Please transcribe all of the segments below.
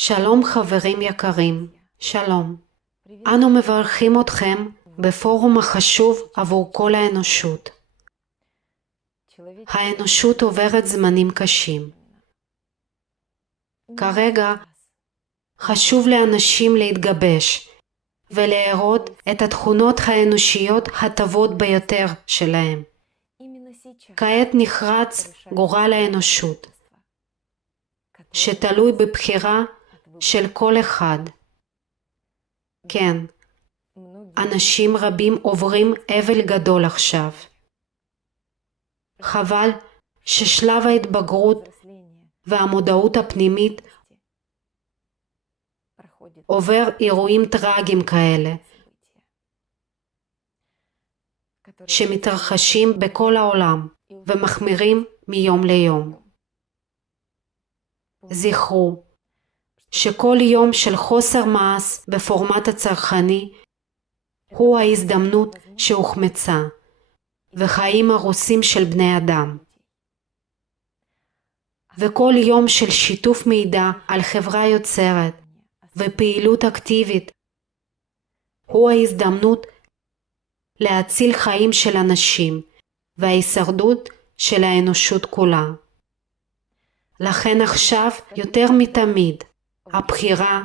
שלום חברים יקרים, שלום. אנו מברכים אתכם בפורום החשוב עבור כל האנושות. האנושות עוברת זמנים קשים. כרגע חשוב לאנשים להתגבש ולהראות את התכונות האנושיות הטובות ביותר שלהם. כעת נחרץ גורל האנושות, שתלוי בבחירה של כל אחד. כן, אנשים רבים עוברים אבל גדול עכשיו. חבל ששלב ההתבגרות והמודעות הפנימית עובר אירועים טרגיים כאלה, שמתרחשים בכל העולם ומחמירים מיום ליום. זכרו שכל יום של חוסר מעש בפורמט הצרכני הוא ההזדמנות שהוחמצה, וחיים הרוסים של בני אדם. וכל יום של שיתוף מידע על חברה יוצרת ופעילות אקטיבית הוא ההזדמנות להציל חיים של אנשים וההישרדות של האנושות כולה. לכן עכשיו יותר מתמיד הבחירה,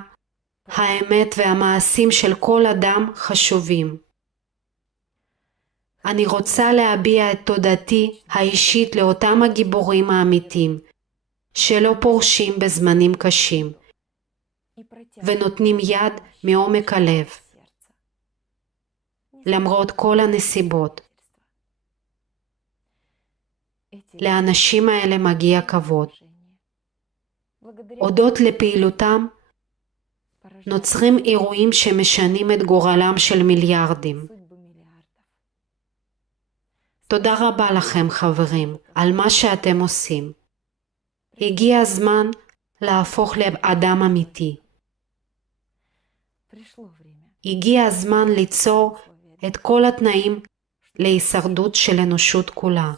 האמת והמעשים של כל אדם חשובים. אני רוצה להביע את תודתי האישית לאותם הגיבורים האמיתיים שלא פורשים בזמנים קשים ונותנים יד מעומק הלב למרות כל הנסיבות. לאנשים האלה מגיע כבוד. הודות לפעילותם נוצרים אירועים שמשנים את גורלם של מיליארדים. תודה רבה לכם חברים על מה שאתם עושים. הגיע הזמן להפוך לאדם אמיתי. הגיע הזמן ליצור את כל התנאים להישרדות של אנושות כולה.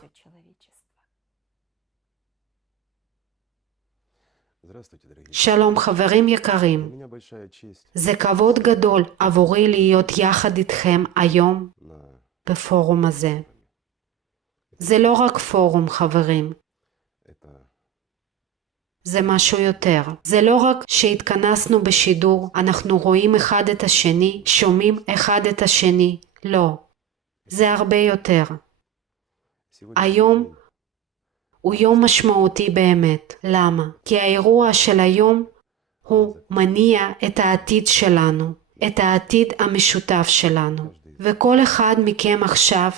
שלום חברים יקרים, זה כבוד גדול עבורי להיות יחד איתכם היום בפורום הזה. זה לא רק פורום חברים, זה משהו יותר. זה לא רק שהתכנסנו בשידור, אנחנו רואים אחד את השני, שומעים אחד את השני, לא. זה הרבה יותר. היום הוא יום משמעותי באמת. למה? כי האירוע של היום הוא מניע את העתיד שלנו, את העתיד המשותף שלנו. וכל אחד מכם עכשיו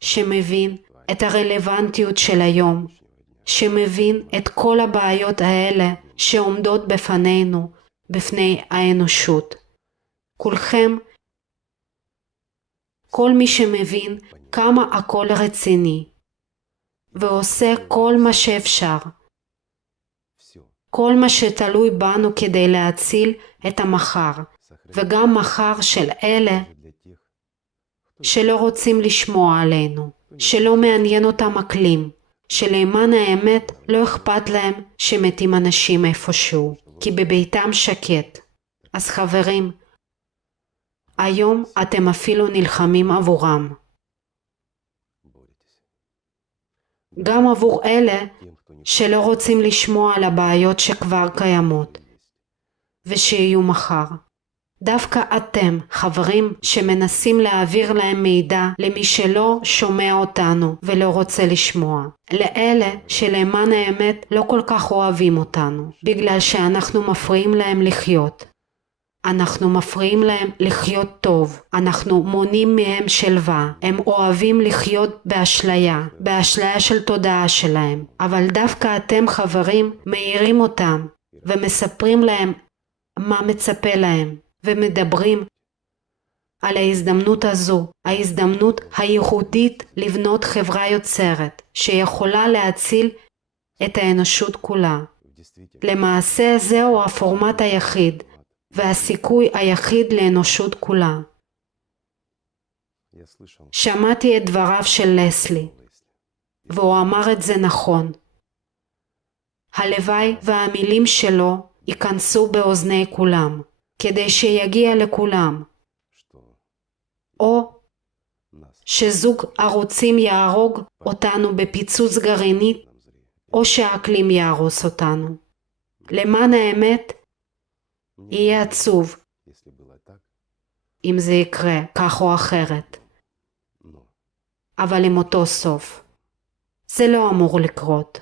שמבין את הרלוונטיות של היום, שמבין את כל הבעיות האלה שעומדות בפנינו, בפני האנושות. כולכם, כל מי שמבין כמה הכל רציני, ועושה כל מה שאפשר, כל מה שתלוי בנו כדי להציל את המחר, וגם מחר של אלה שלא רוצים לשמוע עלינו, שלא מעניין אותם אקלים, שלמען האמת לא אכפת להם שמתים אנשים איפשהו, כי בביתם שקט. אז חברים, היום אתם אפילו נלחמים עבורם. גם עבור אלה שלא רוצים לשמוע על הבעיות שכבר קיימות ושיהיו מחר. דווקא אתם, חברים, שמנסים להעביר להם מידע למי שלא שומע אותנו ולא רוצה לשמוע. לאלה שלמען האמת לא כל כך אוהבים אותנו, בגלל שאנחנו מפריעים להם לחיות. אנחנו מפריעים להם לחיות טוב, אנחנו מונעים מהם שלווה, הם אוהבים לחיות באשליה של תודעה שלהם. אבל דווקא אתם חברים מאירים אותם ומספרים להם מה מצפה להם. ומדברים על ההזדמנות הזו, ההזדמנות הייחודית לבנות חברה יוצרת, שיכולה להציל את האנושות כולה. למעשה זהו הפורמט היחיד, והסיכוי היחיד לאנושות כולה. שמעתי את דבריו של לסלי, והוא אמר את זה נכון. הלוואי והמילים שלו ייכנסו באוזני כולם, כדי שיגיע לכולם, או שזוג ערוצים יהרוג אותנו בפיצוץ גרעינית, או שהאקלים יהרוס אותנו. למען האמת, יהיה עצוב אם זה יקרה כך או אחרת, אבל עם אותו סוף. זה לא אמור לקרות.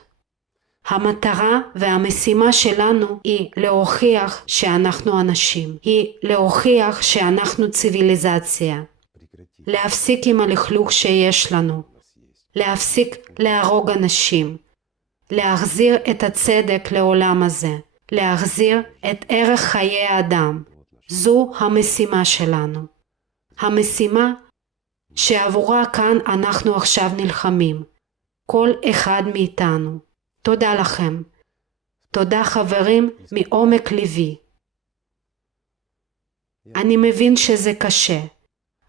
המטרה והמשימה שלנו היא להוכיח שאנחנו אנשים, היא להוכיח שאנחנו ציוויליזציה, להפסיק עם הלכלוך שיש לנו, להפסיק להרוג אנשים, להחזיר את הצדק לעולם הזה, להחזיר את ערך חיי האדם. זו המשימה שלנו. המשימה שעבורה כאן אנחנו עכשיו נלחמים, כל אחד מאיתנו. תודה לכם. תודה חברים מעומק ליבי. אני מבין שזה קשה.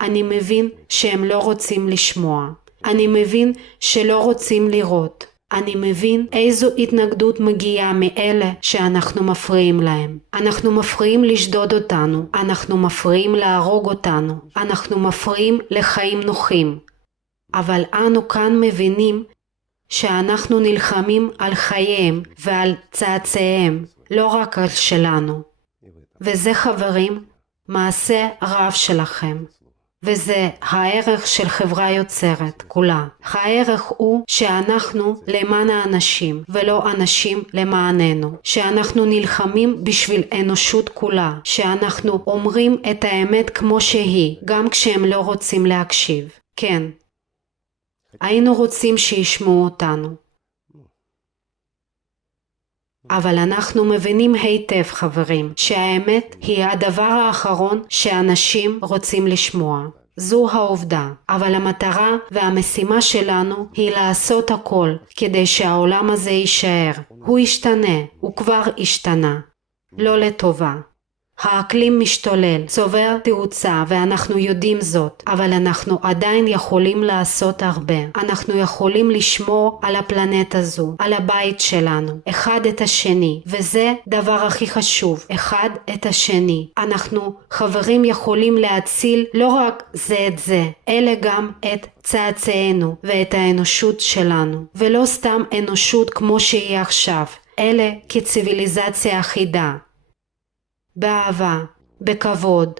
אני מבין שהם לא רוצים לשמוע. אני מבין שלא רוצים לראות. אני מבין איזו התנגדות מגיעה מאלה שאנחנו מפריעים להם. אנחנו מפריעים לשדוד אותנו. אנחנו מפריעים להרוג אותנו. אנחנו מפריעים לחיים נוחים. אבל אנו כאן מבינים שאנחנו נלחמים על חייהם ועל צאצאיהם, לא רק על שלנו. וזה חברים, מעשה רב שלכם. וזה הערך של חברה יוצרת כולה. הערך הוא שאנחנו למען האנשים ולא אנשים למעננו. שאנחנו נלחמים בשביל אנושות כולה. שאנחנו אומרים את האמת כמו שהיא, גם כשהם לא רוצים להקשיב. כן. היינו רוצים שישמעו אותנו. אבל אנחנו מבינים היטב חברים, שהאמת היא הדבר האחרון שאנשים רוצים לשמוע. זו העובדה. אבל המטרה והמשימה שלנו היא לעשות הכל כדי שהעולם הזה יישאר. הוא ישתנה, הוא כבר השתנה. לא לטובה. האקלים משתולל, צובר תאוצה ואנחנו יודעים זאת, אבל אנחנו עדיין יכולים לעשות הרבה. אנחנו יכולים לשמור על הפלנט הזו, על הבית שלנו, אחד את השני, וזה דבר הכי חשוב, אחד את השני. אנחנו חברים יכולים להציל לא רק זה את זה, אלא גם את צאצאינו ואת האנושות שלנו, ולא סתם אנושות כמו שהיא עכשיו, אלא כציוויליזציה אחידה. באהבה, בכבוד,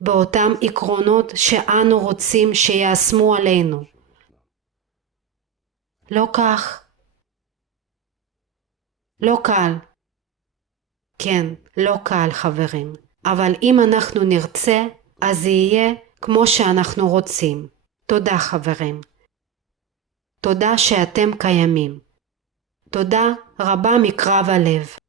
באותם עקרונות שאנו רוצים שיעשמו עלינו. לא כך. לא קל. כן, לא קל חברים. אבל אם אנחנו נרצה, אז זה יהיה כמו שאנחנו רוצים. תודה חברים. תודה שאתם קיימים. תודה רבה מקרב הלב.